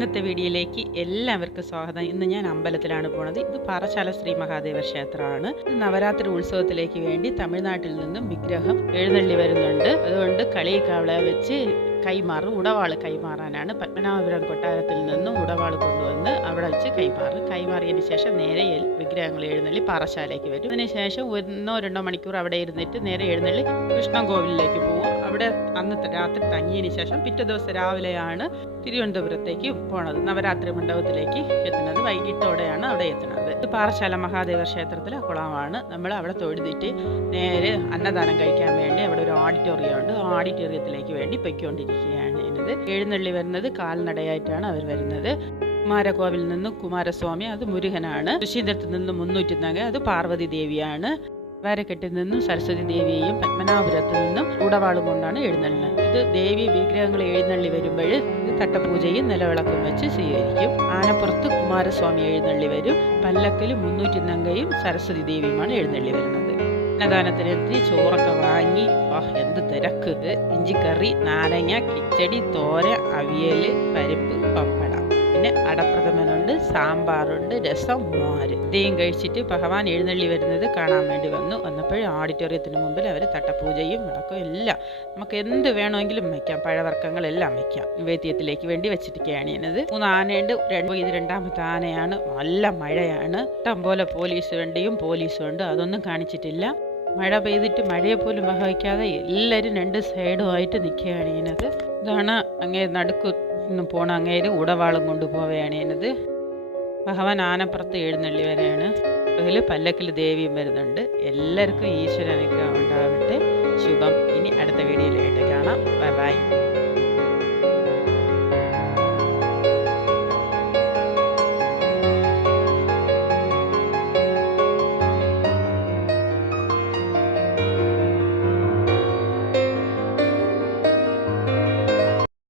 ഇന്നത്തെ വീഡിയോയിലേക്ക് എല്ലാവർക്കും സ്വാഗതം. ഇന്ന് ഞാൻ അമ്പലത്തിലാണ് പോണത്. ഇത് പാറശാല ശ്രീ മഹാദേവ ക്ഷേത്രമാണ്. നവരാത്രി ഉത്സവത്തിലേക്ക് വേണ്ടി തമിഴ്നാട്ടിൽ നിന്നും വിഗ്രഹം എഴുന്നള്ളി വരുന്നുണ്ട്. അതുകൊണ്ട് കളിക്കാവളെ വെച്ച് കൈമാറും. ഉടവാൾ കൈമാറാനാണ്. പത്മനാഭപുരം കൊട്ടാരത്തിൽ നിന്നും ഉടവാൾ കൊണ്ടുവന്ന് അവിടെ വെച്ച് കൈമാറും. കൈമാറിയതിന് ശേഷം നേരെ വിഗ്രഹങ്ങൾ എഴുന്നള്ളി പാറശാലയ്ക്ക് വരും. അതിനുശേഷം ഒന്നോ രണ്ടോ മണിക്കൂർ അവിടെ ഇരുന്നിട്ട് നേരെ എഴുന്നള്ളി കൃഷ്ണൻ കോവിലിലേക്ക് പോകും അവിടെ അന്നത്തെ രാത്രി തങ്ങിയതിന് ശേഷം പിറ്റേ ദിവസം രാവിലെയാണ് തിരുവനന്തപുരത്തേക്ക് പോണത്. നവരാത്രി മണ്ഡപത്തിലേക്ക് എത്തുന്നത്. വൈകിട്ടോടെയാണ് അവിടെ എത്തുന്നത്. ഇത് പാറശാല മഹാദേവ ക്ഷേത്രത്തിലെ കുളമാണ്. നമ്മൾ അവിടെ തൊഴുതിട്ട് നേരെ അന്നദാനം കഴിക്കാൻ വേണ്ടി അവിടെ ഒരു ഓഡിറ്റോറിയം ഉണ്ട്. ഓഡിറ്റോറിയത്തിലേക്ക് വേണ്ടി പൊയ്ക്കൊണ്ടിരിക്കുകയാണ് ചെയ്യുന്നത്. എഴുന്നള്ളി വരുന്നത് കാൽനടയായിട്ടാണ് അവർ വരുന്നത്. കുമാരകോവിൽ നിന്ന് കുമാരസ്വാമി അത് മുരുകനാണ്. ഋഷീന്ദ്രത്തിൽ നിന്ന് മുന്നൂറ്റി നഗ അത് പാർവതി ദേവിയാണ്. വാരക്കെട്ടിൽ നിന്നും സരസ്വതി ദേവിയെയും പത്മനാഭപുരത്ത് നിന്നും ഉടവാളും കൊണ്ടാണ് എഴുന്നള്ളുന്നത്. ഇത് ദേവി വിഗ്രഹങ്ങൾ എഴുന്നള്ളി വരുമ്പോൾ തട്ടപൂജയും നിലവിളക്കും വെച്ച് സ്വീകരിക്കും. ആനപ്പുറത്ത് കുമാരസ്വാമി എഴുന്നള്ളി വരും. പല്ലക്കൽ മുന്നൂറ്റി നങ്കയും സരസ്വതി ദേവിയുമാണ് എഴുന്നള്ളി വരുന്നത്. അന്നദാനത്തിനെത്തി ചോറൊക്കെ വാങ്ങി. എന്ത് തിരക്ക്. ഇഞ്ചിക്കറി നാരങ്ങ കിച്ചടി തോര അവിയൽ പരിപ്പ് പപ്പട. പിന്നെ അടപ്രഥമനുണ്ട് സാമ്പാറുണ്ട് രസം മോര്. ഇതേയും കഴിച്ചിട്ട് ഭഗവാൻ എഴുന്നള്ളി വരുന്നത് കാണാൻ വേണ്ടി വന്നു. വന്നപ്പോഴും ഓഡിറ്റോറിയത്തിന് മുമ്പിൽ അവർ തട്ടപൂജയും വിളക്കും എല്ലാം. നമുക്ക് എന്ത് വേണമെങ്കിലും വയ്ക്കാം പഴവർക്കങ്ങളെല്ലാം വയ്ക്കാം. നിവേദ്യത്തിലേക്ക് വേണ്ടി വെച്ചിരിക്കുകയാണ് ഞാനത് മൂന്ന് ആനയുണ്ട് രണ്ട് ഇത് രണ്ടാമത്തെ ആനയാണ്. നല്ല മഴയാണ്. ഇഷ്ടം പോലെ പോലീസ് വേണ്ടിയും പോലീസും ഉണ്ട്. അതൊന്നും കാണിച്ചിട്ടില്ല. മഴ പെയ്തിട്ട് മഴയെ പോലും വഹിക്കാതെ എല്ലാവരും രണ്ട് സൈഡുമായിട്ട് നിൽക്കുകയാണ് ചെയ്യുന്നത് ഇതാണ് അങ്ങേ നടുക്ക് നിന്ന് പോണ അങ്ങേര് ഉടവാളും കൊണ്ടുപോവുകയാണ് ചെയ്യുന്നത് ഭഗവാൻ ആനപ്പുറത്ത് എഴുന്നള്ളി വരെയാണ്. അതിൽ പല്ലക്കിൽ ദേവിയും വരുന്നുണ്ട്. എല്ലാവർക്കും ഈശ്വര അനുഗ്രഹം ഉണ്ടാവട്ടെ. ശുഭം. ഇനി അടുത്ത വീഡിയോയിലായിട്ട് കാണാം.